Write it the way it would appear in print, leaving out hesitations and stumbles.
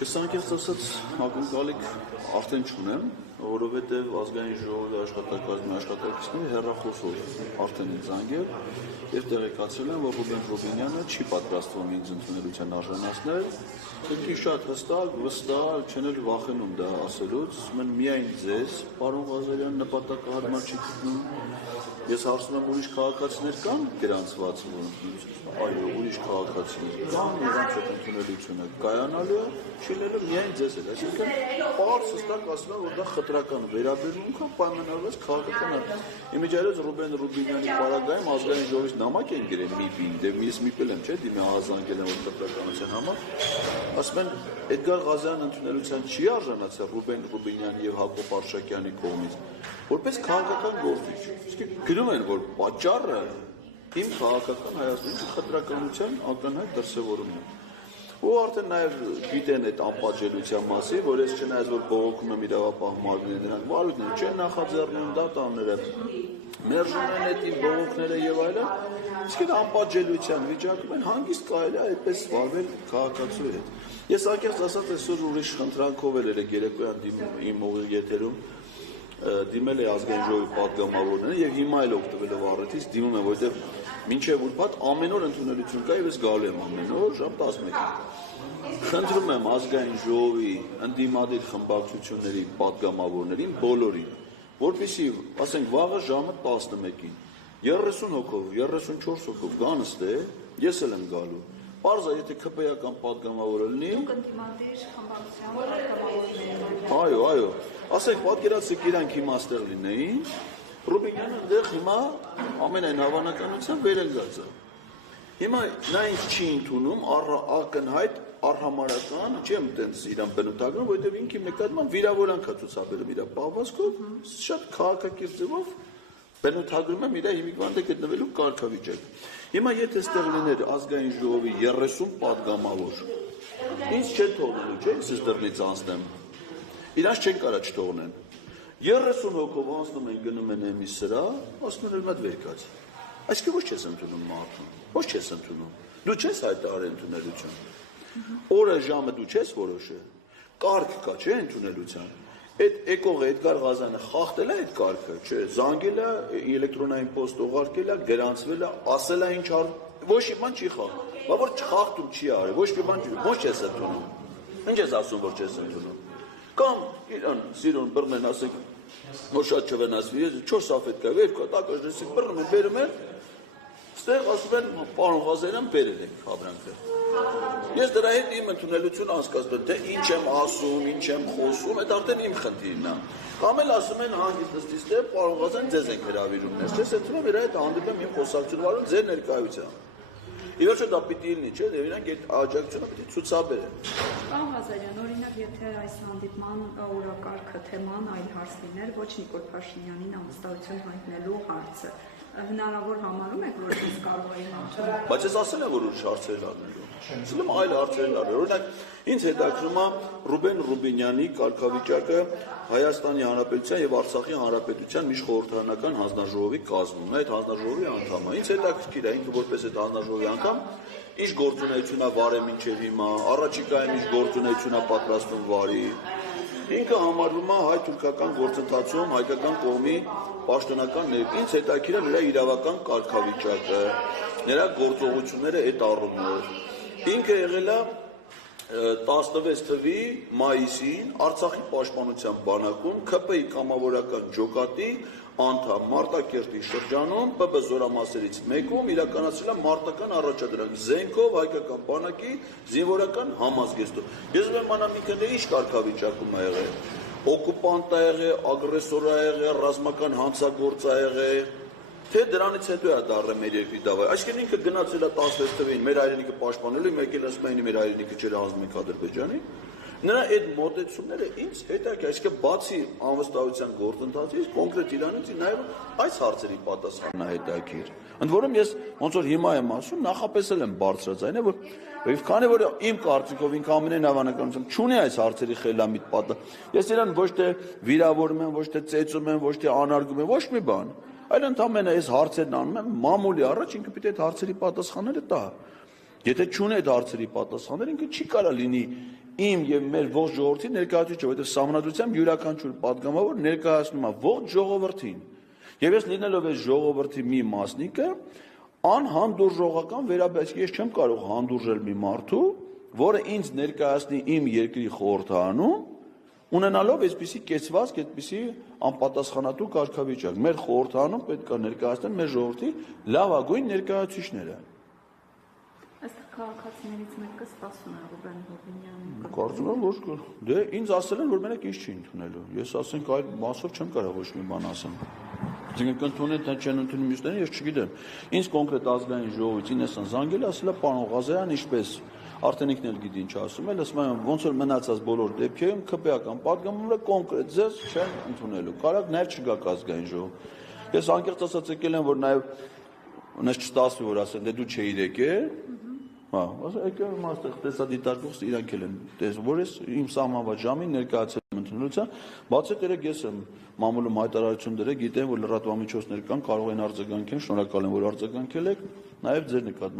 Ես անկեղծ ասած ակնկալիք արդեն չունեմ, որովհետև ազգային ժողովի աշխատակազմի աշխատակիցները հեռախոսով արդեն են զանգել եւ տեղեկացրել են, որ Ռուբեն Ռուբինյանը չի պատրաստվում ինձ ընդունելության արժանացնել, ինքը շատ վստահ, չեն էլ վախենում դա ասելուց, միայն ձեզ, պարոն Ղազարյան, նպատակահարմար չի գտնում։ Ես հարցնում եմ ուրիշ քաղաքացիներ կան գրանցված, այո, ուրիշ քաղաքացիներ կան, նրանց հետ ընդունելությունը կայանալու է, չլինելու միայն ձեզ հետ, այսինքն պարզ հստակ ասում եմ, որ դա խտրական վերաբերմունք է, պայմանավորված քաղաքական իմիջիայլոց Ռուբեն Ռուբինյանի պարագայում ազգային ժողովից նամակ են գրել ՄԻՊ-ին, դե ես ՄԻՊ-ել եմ, չէ, դիմի ահազանգել եմ խտրականության համար, ասում են Էդգար Ղազարյանն ընդունելության չի արժանացել Ռուբեն Ռուբինյանի եւ Հակոբ Արշակյանի կողմից, որպես քաղաքական գործիչ, իսկ գրում են, որ պատճառը իմ քաղաքական Հայաստանի խտրականության ակնհայտ դրսևորումն է։ Ու արդեն նաև գիտեն այդ անպատժելիության մասին, որ ես չնայած որ բողոքում եմ իրավապահ մարմինները, նրանք վարույթներ չեն նախաձեռնում, դատաները մերժում են այդ բողոքները եւ այլն, իսկ այդ անպատժելիության վիճակում են հանգիստ կարելի է այդպես վարվել քաղաքացու հետ։ Ես անկեղծ ասած այսօր ուրիշ խնդրանքով էլ երեկոյան իմ ուղիղ եթերում դիմել է ազգային ժողովի պատգամավորները եւ հիմա էլ օգտվելով առիթից դիմում եմ, որովհետեւ մինչեւ ուրբաթ ամեն օր ընդունելություն կա եւ ես գալու եմ ամեն օր ժամ 11-ին։ Խնդրում եմ ազգային ժողովի ընդդիմադիր խմբակցությունների պատգամավորներին բոլորին, որպեսզի, ասենք, վաղը ժամը 11-ին 30 հոգով, 34 հոգով գան ստե, ես էլ եմ գալու։ Պարզա, եթե ԿՊ-ական պատգամավորը լինի։ Դուք ընդդիմադիր խմբակցության պատգամավորներ։ Այո։ Ասենք, պատկերացրեք իրանք հիմա ստեղ լինեին, Ռուբինյանը այնտեղ հիմա ամենայն հավանականությամբ վերելգած է։ Հիմա նա ինձ չի ընդունում ակնհայտ արհամարական, չեմ տենց իրան բնութագրում, որովհետև ինքը նկատմամբ վիրավորանք է ցուցաբերում իր պահվածքով, շատ քաղաքակիրթ ձևով բնութագրում եմ իր հիմիկվանտը գտնվելու կարգավիճակ։ Հիմա եթե ստեղ լիներ ազգային ժողովի 30 պատգամավոր, ինձ չեն թողնելու, չէ՞, ես դռնից անցնեմ։ Իրանց չեն կարա չթողնեն։ 30 հոգով անցնում են գնում են էմի սրա, ասում են մատ վերկաց։ Այսինքն ոչ չես ընդունում մարդուն, ոչ չես ընդունում։ Դու չես հայտարարել ընդունելություն։ Օրը ժամը դու չես որոշել։ Կարգ կա, չէ՞, ընդունելության։ Այդ եկողը Էդգար Ղազարյանը խախտել է այդ կարգը, չէ, զանգել է, էլեկտրոնային պոստ ուղարկել է, գրանցվել է, ասել է ինչ ոչ մի բան չի խախտում։ Բա որ խախտում չի արել, ոչ մի բան չի, ոչ չես ընդունում։ Ինչ ես ասում, որ չես ընդունում։ Կամ իրան սիրուն բռնեն, ասենք, որ շատ չվնասվի, 4 սաֆետ կա, 2 տակաժնեսիկ բռնում են, բերում են, ստեղ ասում են, պարոն Ղազարյան բերել եք խաբրանքը։ Ես դրա հետ իմ ընդունելություն անցկացնում, թե ինչ եմ ասում, ինչ եմ խոսում, այդ արդեն իմ խնդիրն է։ Կամ էլ ասում են հանգիստ նստից, թե պարոն Ղազարյան ձեզ ենք հրավիրում, ես ընդունում իր հետ հանդիպեմ իմ խոսակցություն վարում ձեր ներկայությամբ։ Իվերջո դա պիտի լինի, չէ՞, եւ իրանք այդ աջակցությունը պիտի ցուցաբերեն։ Պարոն Ղազարյան, օրինակ, եթե այս հանդիպման օրակարգը թեման այլ հարց լիներ, ոչ Նիկոլ Փաշինյանին անվստահություն հայտնելու հարցը, հնարավոր համարում եք, որ ես կարող եմ ընդունել։ Բայց ես ասել եմ, որ ուրիշ հարցեր առնելու։ Ասել եմ այլ հարցեր առնել։ Օրինակ, ինձ հետաքրում է Ռուբեն Ռուբինյանի կարգավիճակը Հայաստանի Հանրապետության եւ Արցախի Հանրապետության միջխորհրդարանական հանձնաժողովի կազմում, այդ հանձնաժողովի անդամ է։ Ինձ հետաքրքիր է ինքը որպես այդ հանձնաժողովի անդամ ինչ գործունեություն է վարել մինչև հիմա, առաջիկայում ինչ գործունեություն է պատրաստում վարի։ Ինքը համարվում է հայ-թուրքական գործընթացում հայկական կողմի պաշտոնական ինձ հետաքրքիր է նրա իրավական կարգավիճակը, նրա գործողությունները այդ առումով։ Ինքը եղել է 16 թվականի մայիսին Արցախի պաշտպանության բանակում ԿՊ-ի կամավորական ջոկատի անդամ Մարտակերտի շրջանում ՊՊ զորամասերից մեկում իրականացրել է մարտական առաջադրանք զենքով հայկական բանակի զինվորական համազգեստով։ Ես ուզում եմ անամիքն ինչ կարգավիճակում է եղել։ Օկուպանտ է եղել, ագրեսոր է եղել, ռազմական հանցագործ է եղել, թե դրանից հետո է դառը մեր երկրի դավայ։ Այսինքն ինքը գնացել է 16 թվականին մեր հայրենիքը պաշտպանելու, մեկ էլ ասում են մեր հայրենիքը չէր ազգում ենք Ադրբեջանի։ Նրա այդ մոտեցումները ինձ հետաքրքիր, այսինքն բացի անվստահության գործընթացից, կոնկրետ իրանից նաև այս հարցերի պատասխանն է հետաքրքիր։ Ընդ որում ես ոնց որ հիմա եմ ասում, նախապես եմ բարձրաձայնել, որ քանի որ իմ կարծիքով ինքը ամենայն հավանականությամբ չունի այս հարցերի խելամիտ պատասխան։ Ես իրան ոչ թե վիրավորում եմ, ոչ թե ծեծում եմ, ոչ թե անարգում եմ, ոչ մի բան։ Այլ ընդհանրապես այս հարցերն անում եմ մամուլի առաջ ինքը պիտի այդ հարցերի պատասխանները տա։ Եթե չունի այդ հարցերի պատասխանները, ինքը չի կարա լինի իմ եւ մեր ողջ ժողովրդի ներկայացուցիչ, որովհետեւ Սահմանադրությամբ յուրաքանչյուր պատգամավոր ներկայացնում է ողջ ժողովրդին։ Եվ ես լինելով այս ժողովրդի մի մասնիկը, անհանդուրժողական վերաբերյալ ես չեմ կարող հանդուրժել մի մարդու, որը ինձ ներկայացնի իմ երկրի խորհրդարանում, ունենալով այսպիսի կեցվածք, այդպիսի անպատասխանատու կարգավիճակ։ Մեր խորհրդարանում պետք է ներկայացնեն մեր ժողովրդի լավագույն ներկայացուցիչները։ Ըստ քաղաքացիներից մեկը սպասում է Ռուբեն Հովհաննյանին։ Կարծում եմ, որ դե ինձ ասել են, որ մենակ ինձ չի ընդունելու։ Ես ասենք այդ մասով չեմ կարող ոչ մի բան ասեմ։ Այսինքն կընդունեն, թե չեն ընդունում մյուսներին, ես չգիտեմ։ Ինձ կոնկրետ ազգային ժողովից ինեսան զանգել, ասել է պարոն Ղազարյան, ինչպես արդեն ինքն էլ գիտի ինչ ասում է, ասում եմ, ոնց որ մնացած բոլոր դեպքերում ԿՊ-ական պատգամավորը կոնկրետ ձեզ չեն ընդունելու։ Կարակ նաև չգաք ազգային ժողով։ Ես անկեղծ ասած եկել եմ, որ նաև ունես չստացվի, որ ասեն, դե դու չէիր եկել։ Հա, եկել եմ այստեղ տեսադիտարկող իրանք էլ են, որ ես իմ սահմանված ժամին ներկայացել եմ ընդունելության, բացի դերեք ես եմ մամուլում հայտարարություն դրել, գիտեմ, որ լրատվամիջոցներ կան, կարող են արձագանքեն, շնորհակալ եմ, որ արձագանքել եք, նաև ձեր նկատմամբ։